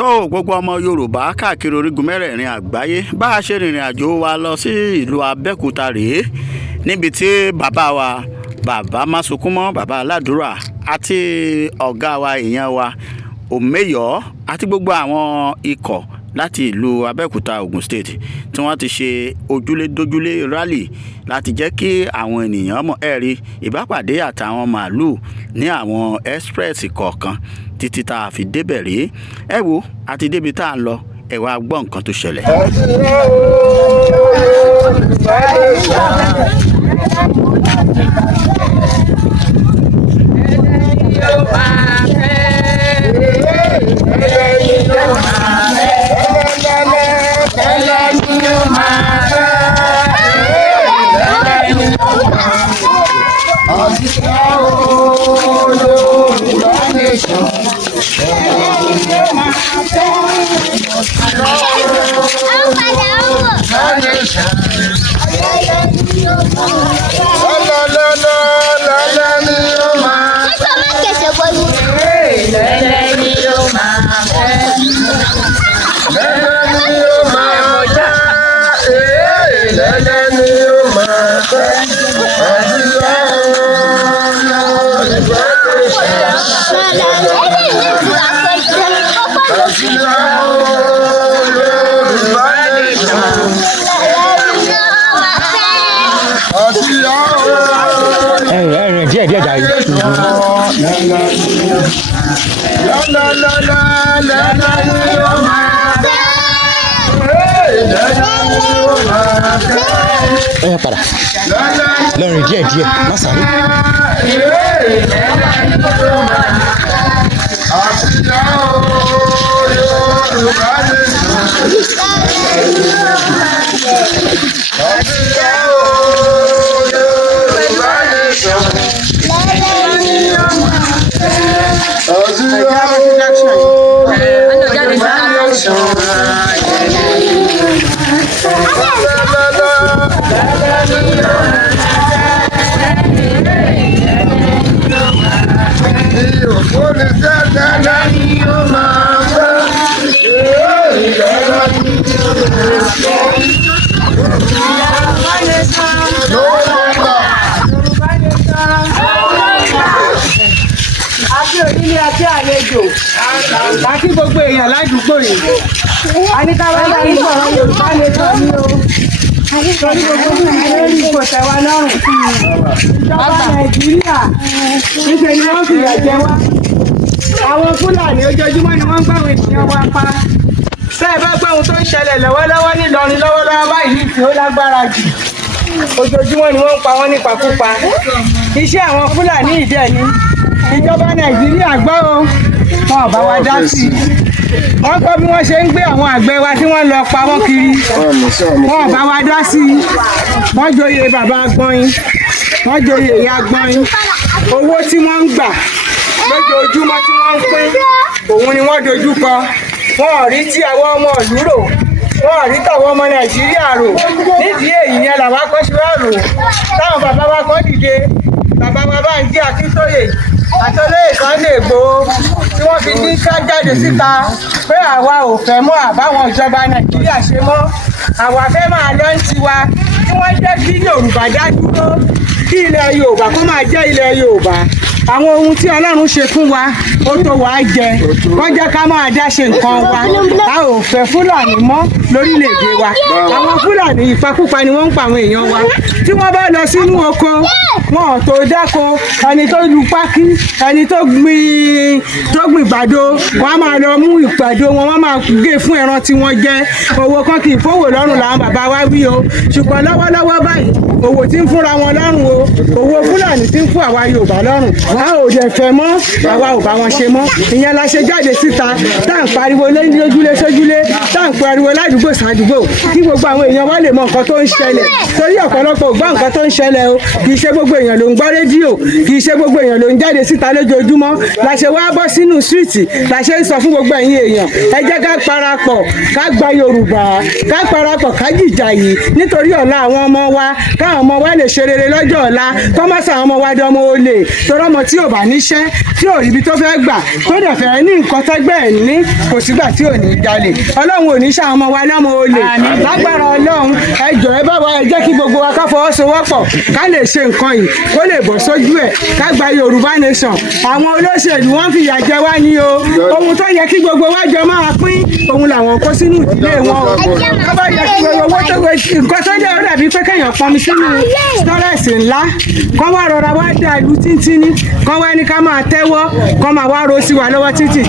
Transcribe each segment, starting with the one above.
tó gbogbo ọmọ Yorùbá káàkiri orígun mẹ́rẹ̀ẹ̀rin àgbáyé bá a ṣe rìnrìn àjò wa lọ sí ìlú Abẹ́òkúta rèé níbi tí bàbá wa bàbá Másunkúnmọ́ bàbá Aládùúrà àti ọ̀gá wa èèyàn wa Òmẹ́yọ̀ àti gbogbo àwọn ikọ̀ láti ìlú Abẹ́òkúta Ògùn State tí wọ́n ti ṣe ojúlé-dójúlé rally láti jẹ́ kí àwọn ènìyàn mọ̀ ẹ̀rí ìbápàdé àtàwọn màálùú ní àwọn express kọ̀ọ̀kan títí tá a fi débẹ̀ rí ẹ wo àti débi tá a lọ ẹ wá gbọ́ nǹkan tó ṣẹlẹ̀. Padà lọ́rin díẹ̀ má sáré. Àti àlejò àti gbogbo èèyàn ládùúgbò yìí a ní ká wá láyé sọ̀rọ̀ Yorùbá nation ní o torí gbogbo lórí kò tẹ́ wa lọ́rùn ìjọba Nàìjíríà níṣẹ́ ni wọ́n fìyà jẹ wá àwọn Fúlàní ojoojúmọ́ ni wọ́n ń gbàwọn ènìyàn wa pa bẹ́ẹ̀ bá gbọ́ ohun tó ń ṣẹlẹ̀ lọ́wọ́lọ́wọ́ nílọrin lọ́wọ́lọ́wọ́ báyìí tí ó lágbára jù ojoojúmọ́ ni wọ́n ń pa wọ́n nípakúpa iṣẹ́ àwọn Fúlàní ìdẹ́ ni ìjọba Nàìjíríà gbọ́ o wọn ò bá wa dá sí i wọ́n kọ́ bí wọ́n ṣe ń gbé àwọn àgbẹ̀ wa tí wọ́n lọ pa wọ́n kiri wọn ò bá wa dá sí i wọ́n joyè bàbá Agbọ́nyin wọ́n joyè ìyá Agbọ́nyin owó tí wọ́n ń gbà lójoojúmọ́ tí wọ́n ń pín òun ni wọ́n dojú kọ wọn ò rí tí àwọn ọmọ ìlú rò wọn ò rí tàwọn ọmọ Nàìjíríà rò nídìí èyí yẹn làwọn akọ́ṣẹ́ wa rò táwọn bàbá wa kọ́ dìde bàbá wa Bánjí Akíntóyè àtọ́lẹ́yìn Sunday Ìgbòho tí wọ́n fi ní ká jáde síta pé àwa ò fẹ́ mọ́ àbáwọn ìjọba Nàìjíríà ṣe mọ́ àwa fẹ́ máa lọ ń tiwa tí wọ́n jẹ́ kí Yorùbá dá dúró kí ilẹ̀ Yorùbá kó máa jẹ́ ilẹ̀ Yorùbá àwọn ohun tí Ọlọ́run ṣe fún wa ó tó wàá jẹ wọ́n jẹ́ ká máa dá ṣe nǹkan wa a ò fẹ́ Fúlàní mọ́ lórílẹ̀‐èdè wa àwọn Fúlàní ìpakúpa ni wọ́n ń pa àwọn èèyàn wa tí wọ́n bá lọ sínú oko wọn ò tó dáko ẹni tó lu pákí ẹni tó gbìn gbàdo wọ́n á máa lọ mú ìgbàdo wọn wọ́n máa gé fún ẹran tí wọ́n jẹ owó kan kì í fowó lọ́rùn làwọn bàbá wa wí o ṣùgbọ́n lọ́wọ́lọ́wọ́ báyìí owó tí ń fúnra wọn lọ́rùn o owó Fúlàní tí ń fún àwa Yorùbá lọ́rùn a ò dẹ̀ fẹ́ mọ́ àwa ò bá wọn ṣe mọ́ ìyẹn la ṣe jáde síta tá à ń pariwo lójúlé sójúlé tá à ń ń pariwo ládùúgbò sádùúgbò kí gbogbo àwọn èèyàn wá lè mọ nǹkan tó ń ṣẹlẹ̀ torí ọ̀pọ̀lọpọ̀ ò gbọ́ nǹkan tó ń ṣẹlẹ̀ o kì í ṣe gbogbo èèyàn ló ń gbọ́ rédíò kì í ṣe gbogbo èèyàn ló ń jáde síta lójoojúmọ́ la ṣe wá bọ́ sínú síríìtì la ṣe ń sọ fún gbogbo ẹ̀yin èèyàn ẹ jẹ́ ká parapọ̀ ká gba Yorùbá ká parapọ̀ ká jìjà yìí nítorí ọ̀la àwọn ọmọ wa káwọn ọmọ wa lè ṣe rere lọ́jọ́ ọ̀la kọ́ má sàwọn ọmọ wa dánmọ́ olè torí ọmọ tí ò bá níṣẹ́ tí ò ríbi tó fẹ́ gbà tó dẹ̀ fẹ́ ní nǹkan tẹ́gbẹ́ ẹ̀ ní kò sígbà tí ò ní jalè Ọlọ́run ò ní ṣàwọn ọmọ wa lọ́mọ olè lágbára Ọlọ́run ẹ jọ̀ọ́ ẹ bá wa ẹ jẹ́ kí gbogbo wa ká fọwọ́sowọ́pọ̀ ká lè ṣe nǹkan yìí kó lè bọ́ sójú ẹ̀ ká gba Yorùbá nation àwọn olóṣèlú wọ́n fìyà jẹ wá ní o ohun tó yẹ kí gbogbo wa jọ máa pín òun làwọn kó sínú ìdílé wọn o tó bá yẹ kí gbogbo owó tó wẹ nǹkan tó jẹ́ dàbí pé kéèyàn pọnmi sínú stọ́rẹ̀sì ńlá kọ́ wá rọra wá dá ìlú tíntínní kọ́ wá ní ká máa tẹ́wọ́ kọ́ máa wá ro sí wa lọ́wọ́ títì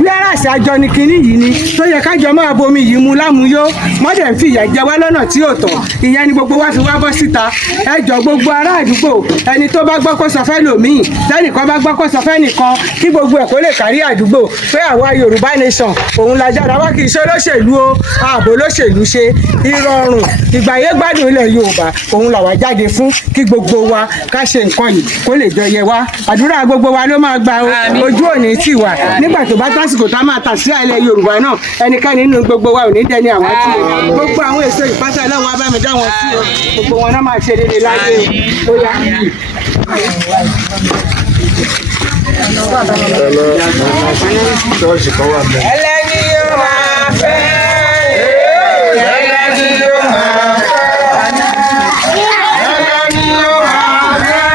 wíwáràsì àjọ ni kinní yìí ni tó yẹ kájọ máa bomi yìí mu lámúyó mọ́dẹ̀ ń fi ìyà jẹ wá lọ́nà tí ò tọ́ ìyẹn ni gbogbo wa fi wá bọ́ síta ẹ jọ gbogbo ará àdúgbò ẹni tó bá gbọ́ kó sọ fẹ́ lòmíì lẹ́nìkan bá gbọ́ kó sọ fẹ́ nìkan kí gbogbo ẹ̀ kó lè kárí àdúgbò pé àwa Yorùbá nation òun la jára wá kì í ṣe olóṣèlú o ààbò olóṣèlú ṣe ìrọ̀rùn ìgbàyé gbádùn ilẹ̀ Yorùbá òun làwa jáde fún kí gbogbo wa ká ṣe nǹkan yìí kó lè jọ yẹ wá àdúrà gbogbo wa ló máa gba ojú òní tì wá nígbà tó bá tásìkò tá máa tà sí ilẹ̀ Yorùbá náà ẹnikẹ́ni nínú gbogbo wa ò ní dẹni àwọn tí gbogbo àwọn èso ìpátá lọ́wọ́ abámi dá wọn sí o gbogbo wọn náà máa ṣe déédéé láyé o ó yá. ẹlẹ́ni yóò máa fẹ́ ẹlẹ́ni yóò máa fẹ́ ẹlẹ́ni yóò máa fẹ́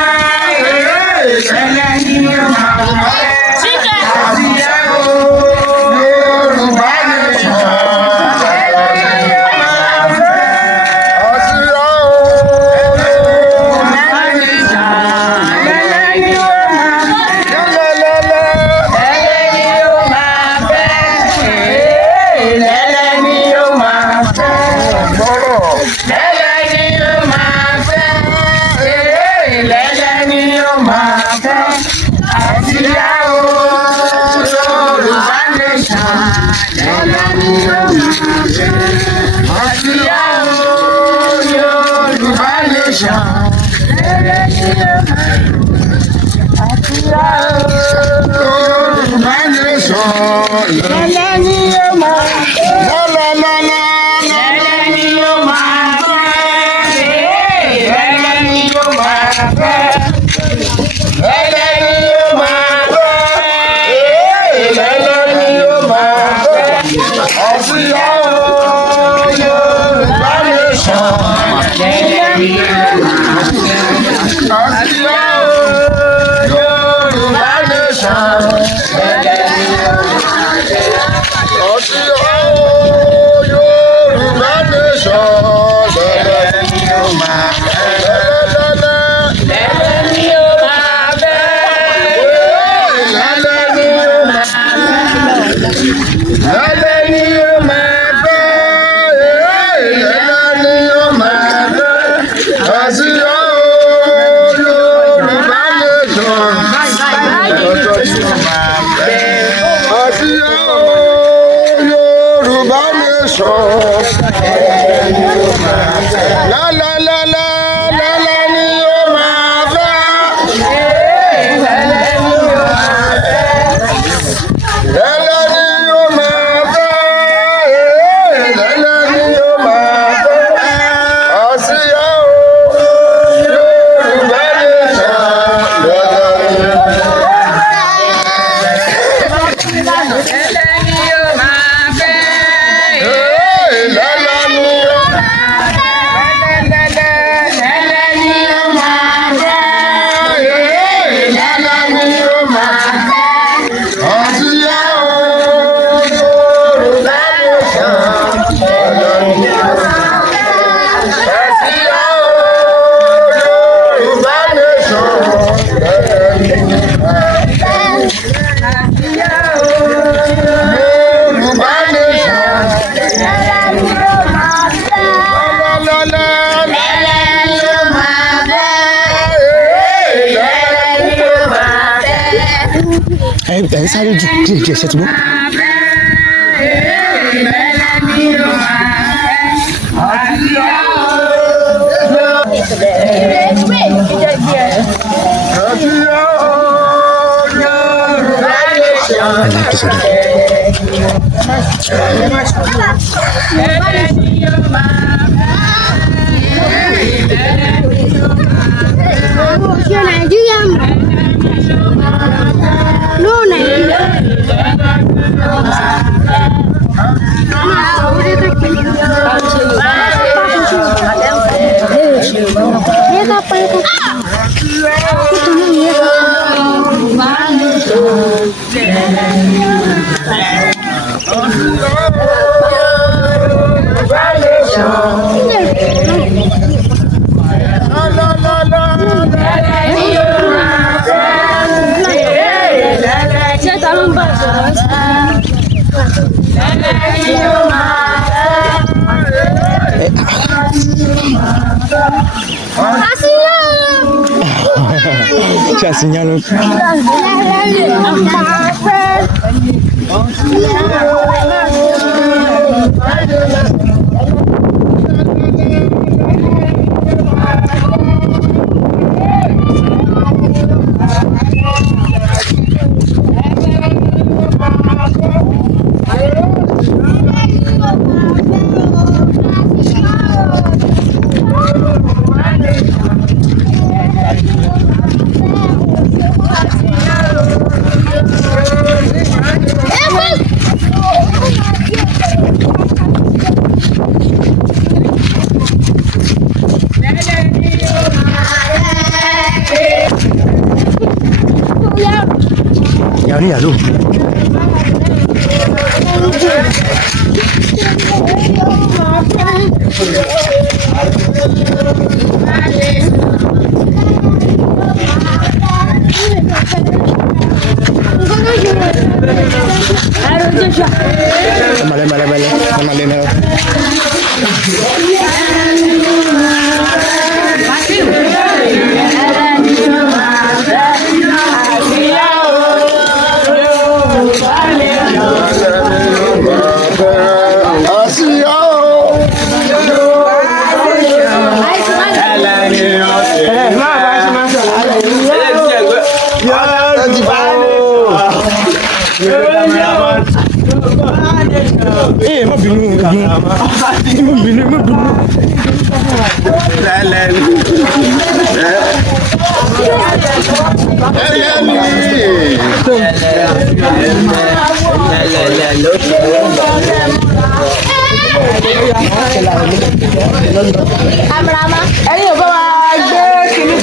ẹlẹ́ni yóò máa fẹ́ àti ẹ̀rọ Yorùbá nation ẹlẹ́ni yóò máa fẹ́ àti ẹ̀rọ Yorùbá nation ẹlẹ́ni yóò ẹ ń sáré ju díẹ̀ díẹ̀ ṣe ti gbọ́. Ya señalo. Ni lalu. Male. Má bínú. Ẹ̀yin ò bá wa gbé kìíní.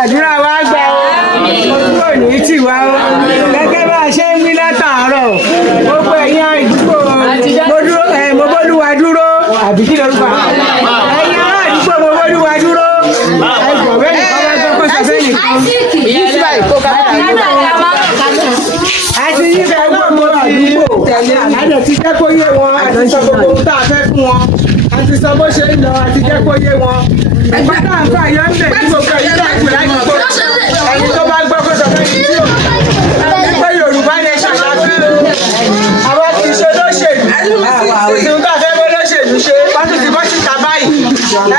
Àdúrà wa gbà ó kúrò ní tiwa ó gẹ́gẹ́ bá a ṣe ń wí látàárọ̀ gbogbo ẹ̀yin àdúgbò mo bólúwa dúró àbí kí lórúkọ ẹ̀yin ará àdúgbò mo bólúwa dúró ẹ̀gbọ́n bẹ́ẹ̀ ni kọ́lá gbọ́ kó sọ bẹ́ẹ̀ nìkan àti yíbẹ̀ ẹ̀gbọ́n mo àdúgbò àdè ti jẹ́ kó yé wọn àti sọ gbogbo ohun tá a fẹ́ fún wọn àti sọ bó ṣe ń lọ àti jẹ́ kó yé wọn ẹgbẹ́ tá à ń fà yọ ń bẹ̀ tí gbogbo ẹ̀yìn tó àgbẹ̀ lágbègbè ẹ̀yìn tó bá gbọ́ kó sọ fẹ́ yìí tí ò ẹgbẹ́ Yorùbá nation la fẹ́ àwa kì í ṣe lóṣèlú ìsìn tó fẹ́ bó lóṣèlú ṣe wọ́n tún ti bọ́ síta báyìí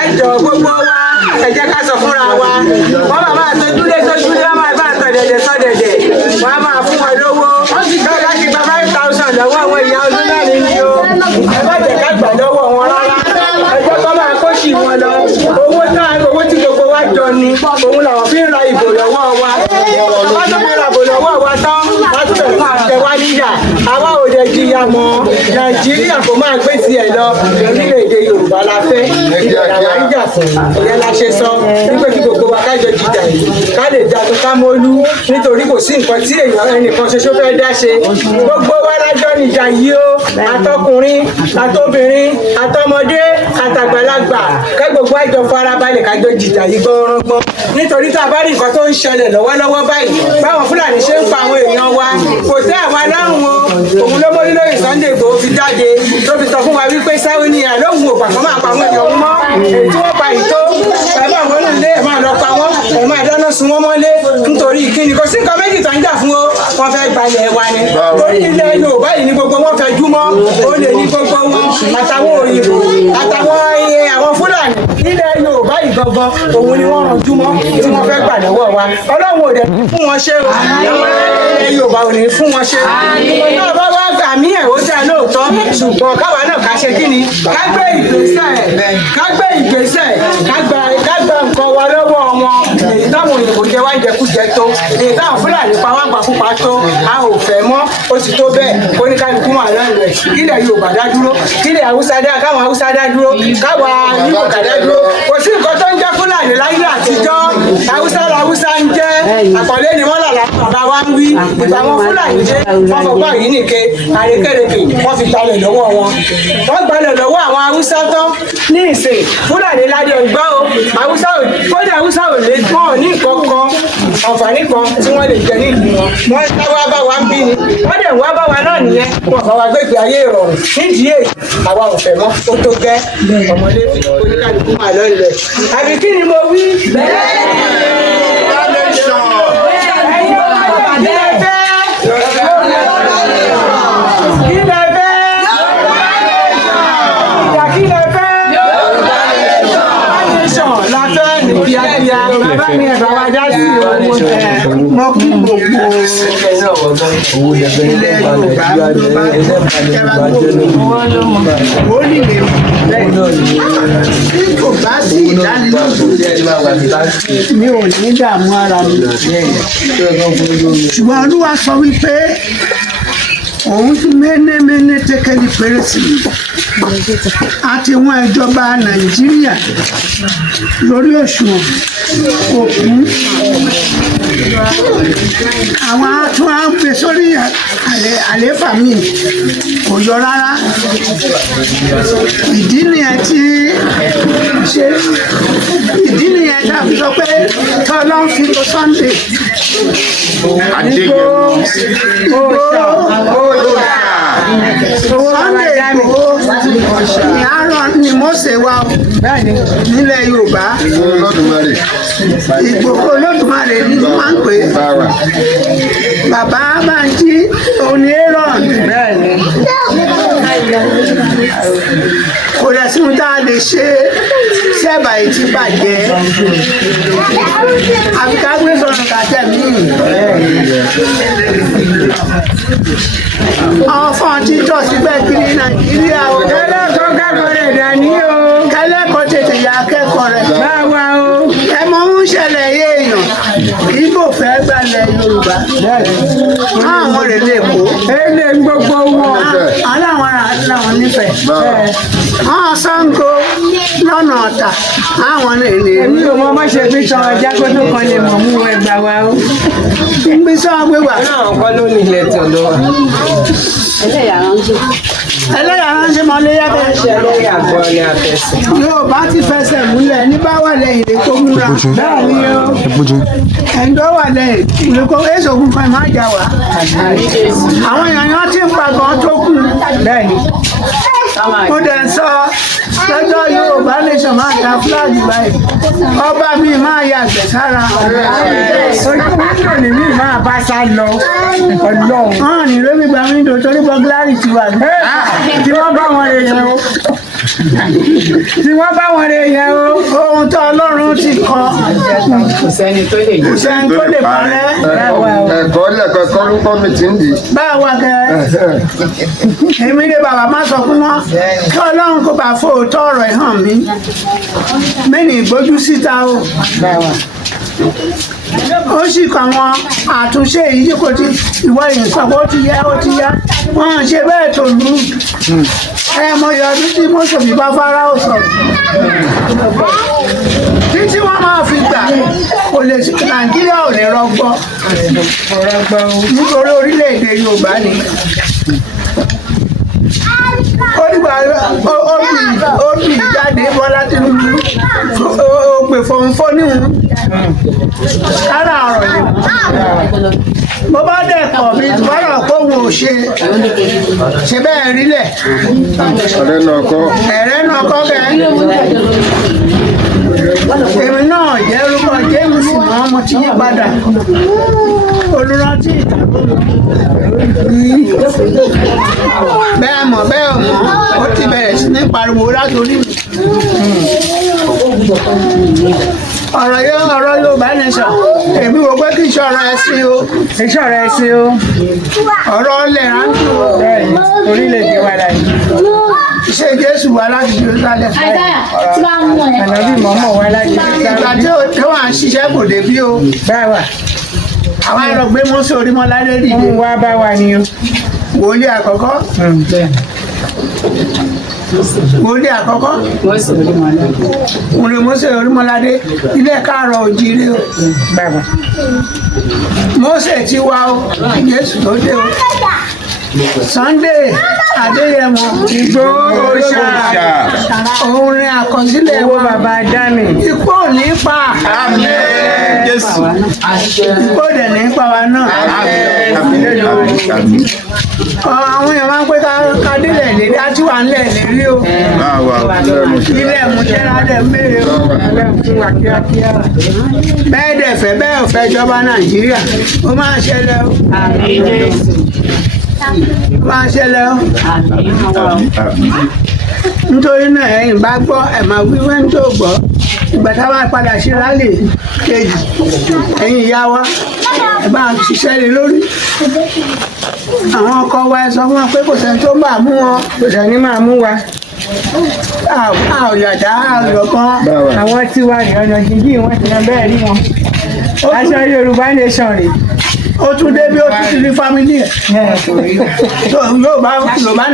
ẹjọ́ gbogbo wa ẹ jẹ́ ká sọ fúnra wa wọ́n máa máa tójúlé wọ́n máa bá sọ̀dẹ̀dẹ̀ wọ́n á máa fún wọn lówó bẹ́ẹ̀ láti gba 5,000 lọ́wọ́ àwọn ìyá olúmọ̀rin ni o ẹ má jẹ́ ká gbà lọ́wọ́ wọn rárá ẹjọ́ kọ́ máa kó sì wọn lọ owó tí gbogbo wa jọ ni òun làwọn fi ń ra ìbò lọ́wọ́ wa wọ́n tó fi ra ìbò lọ́wọ́ wa tán wọ́n tún bẹ̀rẹ̀ máa tẹ wá níyà àwa ò lè jìyà mọ́ Nàìjíríà kò máa gbé tiẹ̀ lọ orílẹ̀-èdè Yorùbá la fẹ́ ìbẹ̀rẹ̀ àwọn ìjà fún ìyẹn la ṣe sọ wípé kí gbogbo wa kájọ jìjà yìí ká lè jagun ká mólú nítorí kò sí nǹkan tí ẹnìkan ṣoṣo fẹ́ dá ṣe gbogbo wa lájọ níjà yìí ó àtọkùnrin àtobìnrin àtọmọdé àtàgbàlagbà kẹ́ gbogbo àjọ farabalẹ̀ kájọ jìjà yìí gbọ́nrọ́gbọ́n nítorí tá a bá rí nǹkan tó ń ṣẹlẹ̀ lọ́wọ́lọ́wọ́ báyìí báwọn Fúlàní ṣe ń pa àwọn èèyàn wa kò tẹ́ àwa lọ́rùn o òun ló mórí lórí Sunday Igboho fi jáde tó fi sọ fún wa wípé sáwé ni àlóhùn ògbà kan máa pa àwọn èèyàn mọ́ èyí tí wọ́n pa ìtó ẹ̀mọ́ àwọn olùlé ẹ̀ máa lọ pa wọ́n ẹ̀ máa dáná sun wọ́n mọ́lé nítorí kíni kò sí nǹkan méjì tó ń jà fún o wọ́n fẹ́ gbalẹ̀ wa ni torí ilẹ̀ Yorùbá yìí ni gbogbo wọn fẹ́ júmọ́ olè ní gbogbo wọn àtàwọn òyìnbó àtàwọn àwọn Fúlàní ilẹ̀ Yorùbá yìí gangan òun ni wọ́n ràn júmọ́ tí wọ́n fẹ́ gbà lọ́wọ́ wa Ọlọ́run ò dẹ̀ fún wọn ṣe o ilẹ̀ Yorùbá ò ní fún wọn ṣe náà bá wá gbà mí ẹ̀ ó dá lóòótọ́ ṣùgbọ́n káwa náà ká ṣe kí ni ká gbé ìgbésẹ̀ ká gba nǹkan wa lọ́wọ́ wọn èyí táwọn òyìnbó jẹ wá jẹkújẹ tó èyí táwọn Fúlàní pa wá gbàkúpa tó a ò fẹ́ mọ́ ó ti tó bẹ́ẹ̀ oníkálukú máa lọ́rùn rẹ̀ kílẹ̀ Yorùbá dá dúró kílẹ̀ káwọn Haúsá dá dúró káwa Yíbò dá dúró kò sí nǹkan tó ń jẹ́ Fúlàní láyé àtijọ́ Haúsá ń jẹ́ àkọlé ni wọ́n lọ́la bàbá wa ń wí ìgbà wọn Fúlàní dé wọ́n fọgbọ́n yìí nìke àrékèrèkè wọ́n fi gbalẹ̀ lọ́wọ́ wọn wọ́n gbalẹ̀ lọ́wọ́ àwọn Haúsá tán ní ìsìn Fúlàní ládé ọgbọ́n o Haúsá ò lè gbọ́n ní ìkọ̀kan àǹfààní kan tí wọ́n lè jẹ ní ìlú wọn táwa bá wa ń bí ni wọ́n dẹ̀ wá bá wa náà nìyẹn wọn fà wá gbégbé ayé ìrọ̀rùn nídìí èyí àwa ò fẹ́ mọ́ ó tó gẹ́ ọmọdé oníkálukú máa lọ ilẹ̀ àbí kí ni mo wí. Bàbá mi ẹ̀ bàbá já sí mọ́ kí gbogbo ilẹ̀ Yorùbá tó bá jẹba gbogbo ó nílé tí kò bá sí ìdánilójú mi ò ní dààmú ara mi ṣùgbọ́n Olúwa sọ wípé òun tún ménéméné tẹ́kẹ́lì péré sí i àti wọn ìjọba Nàìjíríà lórí òṣùwọ̀n òkú àwọn atún á ń pè sórí àlééfà mi kò yọ rárá ìdí nìyẹn tá a fi sọ pé kí Ọlọ́run fi lo Sunday ní àárọ̀ ni Mósè wá nílẹ̀ Yorùbá Ìgbòho Olódùmarè ni wọ́n máa ń pè é bàbá Bánjí òní Aaron kò dẹ̀ sí ohun tá a lè ṣe sẹ́bà yìí ti bàjẹ́ àfi ká gbé sọ̀rọ̀ kàtẹ́ mi àwọn fún ọtí tọ̀ síbẹ̀ kiri Nàìjíríà o kẹ́lẹ́kọ̀ọ́ kẹ́kọ̀ọ́ rẹ̀ dání o kẹ́lẹ́kọ̀ọ́ tètè yà kẹ́kọ̀ọ́ rẹ̀ báwa o ẹ mọ ń ṣẹlẹ̀ yéèyàn Ìgbò fẹ́ gbalẹ̀ Yorùbá àwọn rẹ̀ lè kó èlé gbogbo wọn aláwọn nífẹ̀ẹ́ àwọn Ṣàngó lọ́nà Ọ̀tà àwọn lè lè rí. èmi ò mọ ọmọ ṣe fi tan ọjà kó tó kan lè mọ̀ mú ẹgbàá wa o. gbé sọ gbé wà. náà kọ́ ló ní ilẹ̀ tó lọ wa. ẹlẹ́yà ránṣẹ́ mọ́ lé yàtọ̀. ẹlẹ́yà gbọ́ ni àfẹsẹ̀. Yorùbá ti fẹsẹ̀ múlẹ̀ ní bá wà lẹ́yìn lè kó múra. bẹ́ẹ̀ ni o ẹ̀ńdọ́ wà lẹ́yìn lè kó èso ògùn kan máa jà wá. àwọn èèyàn ti ń pa gan tó kù. bẹ́ẹ̀ ni mo dẹ̀ ń sọ lọ́jọ́ Yorùbá nation máa ta fúláàgì báyìí ọba mi máa yàgbẹ́ sára ojú wíńdò ni mi máa bá sá lọ Ọlọ́run hàn ní lómi gba wíńdò torí bọ́gílárì ti wà bẹ́ẹ̀ tí wọ́n bá wọn rè yẹn o tí wọ́n bá wọn rè yẹn o ohun tó Ọlọ́run ti kọ kò sẹ́ni tó lè parẹ́ ẹ̀kọ́ lẹ́kọ̀ọ́ ẹ̀kọ́ ló kọ́ mi ti ń di. báwa kẹ èmi ni bàbá má sọ fún wọn kí Ọlọ́run kó bá fòótọ́ ọ̀rọ̀ ẹ̀ hàn mí mẹ́ni ìgbójú síta o ó sì kọ àwọn àtúnṣe yìí kò tí ìwọ ìsọ̀kò ó ti yá wọ́n ṣe bẹ́ẹ̀ tó lù ẹ mọ ìyọdún tí mọ́sọ̀bí bá fara ó sọ títí wọ́n máa fi gbà kò lè Nàìjíríà ò lè rọgbọ nítorí orílẹ̀-èdè Yorùbá ni obì jáde Bọ́lá Tinubu ó pè fòǹfò níhun kára ọ̀rọ̀ ni bó bá dẹ̀ kọ̀ bí bọ́rọ̀ kóhun ò ṣe ṣe bẹ́ẹ̀ rí lẹ̀ ọ̀rẹ́ náà kọ́. ẹ̀rẹ́ náà kọ́ kẹ́ èmi náà jẹ́ orúkọ James mọ́ mo ti yí padà olùrántí bẹ́ẹ̀ mọ̀ bẹ́ẹ̀ mọ̀ ó ti bẹ̀rẹ̀ sí ní pariwo látòrí mi. ọ̀rọ̀ Yorùbá nation èmi wò pé kí ìṣọ̀rọ̀ ẹ̀sìn o ìṣọ̀rọ̀ ẹ̀sìn o ọ̀rọ̀ ọlẹ̀ rántí o orílẹ̀-èdè wa la yìí. ṣé Jésù wá láti Jerusalem ànábì mọ́mọ́ wa láti ìgbà tí wọ́n à ń ṣiṣẹ́ kò débi o báwa àwọn ẹ̀rọ gbé Mósè Orímọládé dìde ń wá bá wa ni o. wòlíì àkọ́kọ́ òun ni Mósè Orímọládé ilé Káàárọ̀ Oòjíire o bàbá Mósè ti wá o Jésù tó dé o Sunday Adéyẹmọ Ìgbòho Òòṣà òun ni àkọsílẹ̀ owó wa bàbá dání. ikú ò ní pa Jésù. ikú ò dẹ̀ ní pa wa náà àwọn èèyàn máa ń pé ká délẹ̀ lérí á tí wà ń lẹ̀ lérí o ilé ẹ̀mújẹ́ra dẹ̀ mẹ́rẹ̀ o bẹ́ẹ̀ dẹ̀ fẹ́ bẹ́ẹ̀ ò fẹ́ jọba Nàìjíríà ó máa ṣẹlẹ̀ o máa ṣẹlẹ̀ o nítorí náà ẹ̀yin bá gbọ́ ẹ̀ máa wí wẹ́n tó gbọ́ ìgbà tá a máa padà ṣe rálì kejì ẹ̀yin ìyá wa ẹ̀ bá ṣiṣẹ́ lé lórí àwọn ọkọ wa ẹ sọ fún wọn pé kò sẹ́ni tó máa mú wọn kò sẹ́ni máa mú wa. a ò yàtá a ò yọ̀kan àwọn tí wà ní ọ̀nà jíjìn wọn ti yan bẹ́ẹ̀ rí wọn. aṣọ Yorùbá nation rè. ó tún dé bí ó tún ti rí fámílì ẹ̀ yóò bá